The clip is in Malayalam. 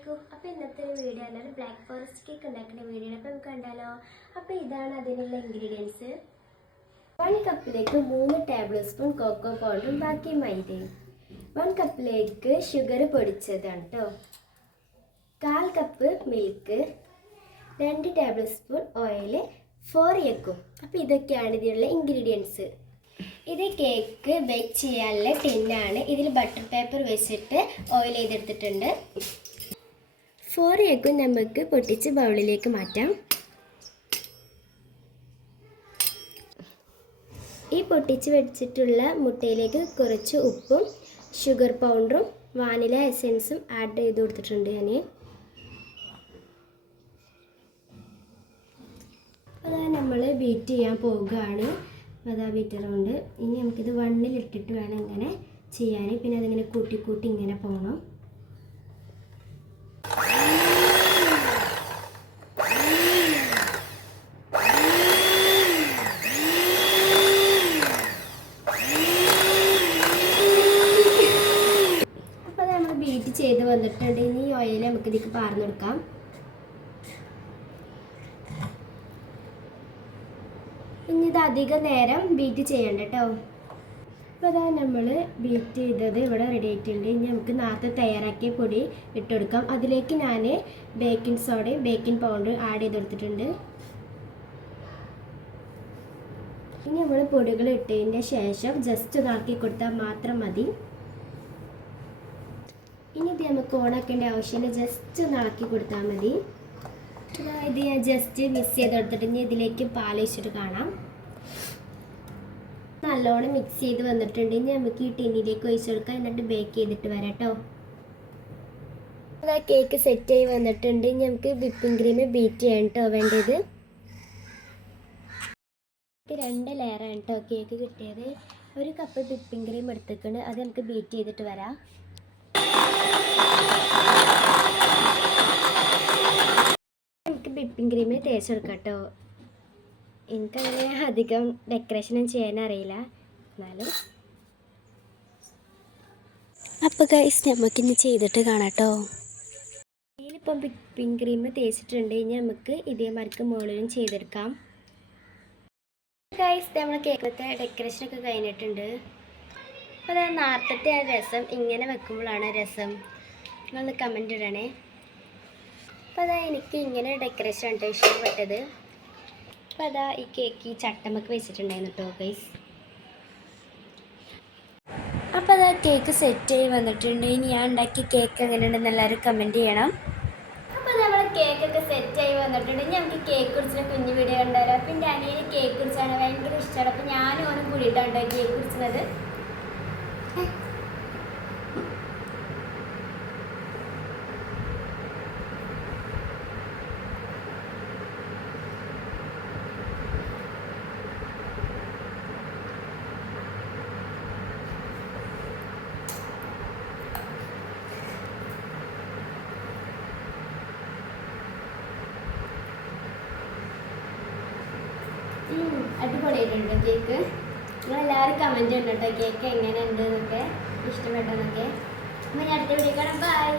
അലൈക്കും അപ്പോൾ ഇന്നത്തെ ഒരു വീഡിയോ ആണ് ബ്ലാക്ക് ഫോറസ്റ്റ് കേക്ക് ഉണ്ടാക്കുന്ന വീഡിയോ ആണ്. അപ്പോൾ നമുക്ക് കണ്ടാലോ? അപ്പോൾ ഇതാണ് അതിനുള്ള ഇൻഗ്രീഡിയൻസ് വൺ കപ്പിലേക്ക് മൂന്ന് ടേബിൾ സ്പൂൺ കോക്കോ പൗഡറും ബാക്കി മൈദയും. വൺ കപ്പിലേക്ക് ഷുഗർ പൊടിച്ചതാണ് കേട്ടോ കാൽ കപ്പ് മിൽക്ക് രണ്ട് ടേബിൾ സ്പൂൺ ഓയിൽ ഫോർ എക്കും അപ്പോൾ ഇതൊക്കെയാണ് ഇതിലുള്ള ഇൻഗ്രീഡിയൻസ് ഇത് കേക്ക് ബേക്ക് ചെയ്യാനുള്ള ടിന്നാണ് ഇതിൽ ബട്ടർ പേപ്പർ വെച്ചിട്ട് ഓയിൽ ചെയ്തെടുത്തിട്ടുണ്ട്. ഫോർ എഗ്ഗും നമുക്ക് പൊട്ടിച്ച് ബൗളിലേക്ക് മാറ്റാം. ഈ പൊട്ടിച്ച് വെച്ചിട്ടുള്ള മുട്ടയിലേക്ക് കുറച്ച് ഉപ്പും ഷുഗർ പൗഡറും വാനില എസെൻസും ആഡ് ചെയ്ത് കൊടുത്തിട്ടുണ്ട് ഞാൻ അതാ നമ്മൾ ബീറ്റ് ചെയ്യാൻ പോവുകയാണ്. അതാ ബീറ്റർ കൊണ്ട് ഇനി നമുക്കിത് വണ്ണിലിട്ടിട്ട് വേണം ഇങ്ങനെ ചെയ്യാൻ പിന്നെ അതിങ്ങനെ കൂട്ടി കൂട്ടി ഇങ്ങനെ പോകണം ബീറ്റ് ചെയ്ത് വന്നിട്ടുണ്ട്. ഇനി ഓയിൽ നമുക്ക് ഇതിലേക്ക് പാർന്നെടുക്കാം. ഇനി ഇത് അധികം നേരം ബീറ്റ് ചെയ്യണ്ട കേട്ടോ അപ്പോൾ അതാ നമ്മൾ ബീറ്റ് ചെയ്തത് ഇവിടെ റെഡി ആയിട്ടുണ്ട്. ഇനി നമുക്ക് നേരത്തെ തയ്യാറാക്കിയ പൊടി ഇട്ടെടുക്കാം. അതിലേക്ക് ഞാൻ ബേക്കിംഗ് സോഡയും ബേക്കിംഗ് പൗഡർ ആഡ് ചെയ്ത് കൊടുത്തിട്ടുണ്ട് ഇനി നമ്മൾ പൊടികൾ ഇട്ടതിന്റെ ശേഷം ജസ്റ്റ് ഇതാക്കി കൊടുത്താൽ മാത്രം മതി. ഇനി ഇത് നമുക്ക് ഓണാക്കേണ്ട ആവശ്യമില്ല. ജസ്റ്റ് ഇളക്കി കൊടുത്താൽ മതി. ഇതാ ഞാൻ ജസ്റ്റ് മിക്സ് ചെയ്ത് കൊടുത്തിട്ട് ഇനി ഇതിലേക്ക് പാൽ ഒഴിച്ചിട്ട് കാണാം. നല്ലോണം മിക്സ് ചെയ്ത് വന്നിട്ടുണ്ട്. ഇനി നമുക്ക് ഈ ടിന്നിലേക്ക് ഒഴിച്ചെടുക്കാം എന്നിട്ട് ബേക്ക് ചെയ്തിട്ട് വരാട്ടോ അതാ കേക്ക് സെറ്റ് ആയി വന്നിട്ടുണ്ട്. ഇനി നമുക്ക് വിപ്പിംഗ് ക്രീം ബീറ്റ് ചെയ്യാൻ കേട്ടോ വേണ്ടത്. രണ്ട് ലെയറാണ് കേട്ടോ കേക്ക് കിട്ടിയത്. ഒരു കപ്പ് വിപ്പിംഗ് ക്രീം എടുത്തിട്ടുണ്ട്. അത് നമുക്ക് ബീറ്റ് ചെയ്തിട്ട് വരാം. നമുക്ക് വിപ്പിംഗ് ക്രീം തേച്ചെടുക്കാം കേട്ടോ എനിക്കങ്ങനെ അധികം ഡെക്കറേഷനും ചെയ്യാൻ അറിയില്ല എന്നാലും. അപ്പോൾ ഗൈസ് നമുക്കിന്ന് ചെയ്തിട്ട് കാണാട്ടോ. ഇതിലിപ്പം പിങ്ക് ക്രീം തേച്ചിട്ടുണ്ട്. ഇനി നമുക്ക് ഇതേമാർക്ക് മുകളിലും ചെയ്തെടുക്കാം. ഗൈസ് നമ്മൾ കേക്കത്തെ ഡെക്കറേഷനൊക്കെ കഴിഞ്ഞിട്ടുണ്ട്. അപ്പോൾ അതായത് നാർത്തത്തെ ആ രസം ഇങ്ങനെ വെക്കുമ്പോഴാണ് രസം. നിങ്ങളൊന്ന് കമന്റ് ഇടണേ. അപ്പോൾ അതായത് എനിക്ക് ഇങ്ങനെ ഡെക്കറേഷൻ ആണ് ട്ടോ ഇഷ്ടപ്പെട്ടത്. അപ്പോൾ അതാ ഈ കേക്ക് ഈ ചട്ടമൊക്കെ വെച്ചിട്ടുണ്ടായിരുന്നു കേട്ടോ ഗൈസ് അപ്പോൾ അതാ കേക്ക് സെറ്റ് ആയി വന്നിട്ടുണ്ട്. ഇനി ഞാൻ ഉണ്ടാക്കിയ കേക്ക് എങ്ങനെയുണ്ടെന്ന് എല്ലാവരും കമന്റ് ചെയ്യണം. അപ്പോൾ നമ്മുടെ കേക്കൊക്കെ സെറ്റ് ആയി വന്നിട്ടുണ്ട്. ഇനി നമുക്ക് കേക്ക് കുറിച്ചുള്ള കുഞ്ഞു വീഡിയോ ഉണ്ടാവില്ല അപ്പം എന്റെ അനിയന് കേക്ക് കുറിച്ചാണ് ഭയങ്കര ഇഷ്ടമാണ്. അപ്പം ഞാനും ഓനും കൂടിയിട്ടാണ് കേക്ക് കുറിച്ചുന്നത്. അടിപൊളിയായിട്ടുണ്ട് കേക്ക്. നിങ്ങളെല്ലാവരും കമന്റ് ഉണ്ട് കേട്ടോ. കേക്ക് എങ്ങനെയുണ്ട് എന്നൊക്കെ. ഇഷ്ടപ്പെട്ടെന്നൊക്കെ അപ്പം ഞാൻ അടുത്ത വീഡിയോ കാണാം. ബൈ